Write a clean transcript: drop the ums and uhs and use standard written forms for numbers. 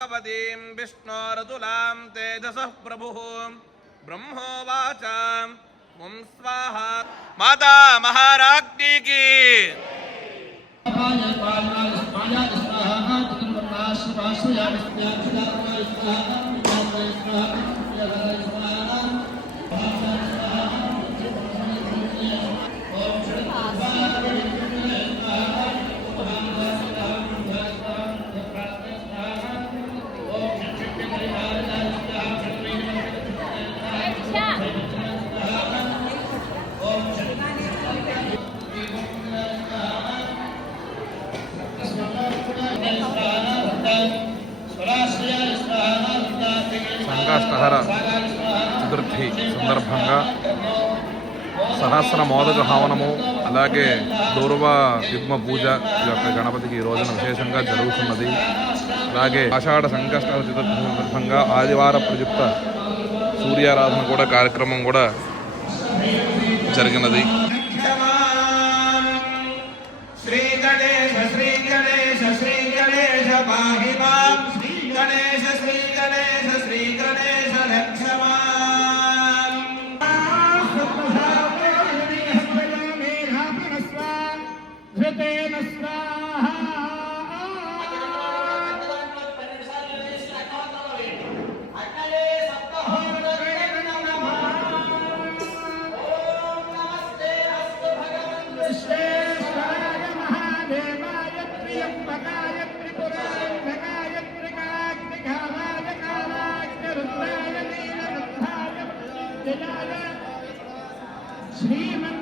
विष्णोरतुलां तेजसः प्रभुः ब्रह्मोवाच ॐ स्वाहा। माता महाराज्ञी की సంకష్టహర చతుర్థి సందర్భంగా సహస్ర మోదక హవనము అలాగే దూర్వ యుగ్మ పూజ ఈ యొక్క గణపతికి ఈ రోజున విశేషంగా జరుగుతున్నది. అలాగే ఆషాఢ సంకష్టహర చతుర్థి సందర్భంగా ఆదివార ప్రయుక్త సూర్యారాధన కూడా కార్యక్రమం కూడా జరిగినది. శ్రీ గణేశ శ్రీ గణేశ శ్రీ గణేశ పాహి మాం శ్రీ గణేశ శ్రీ గణేశ శ్రీ గణేశ రక్షమాం. श्रीमन्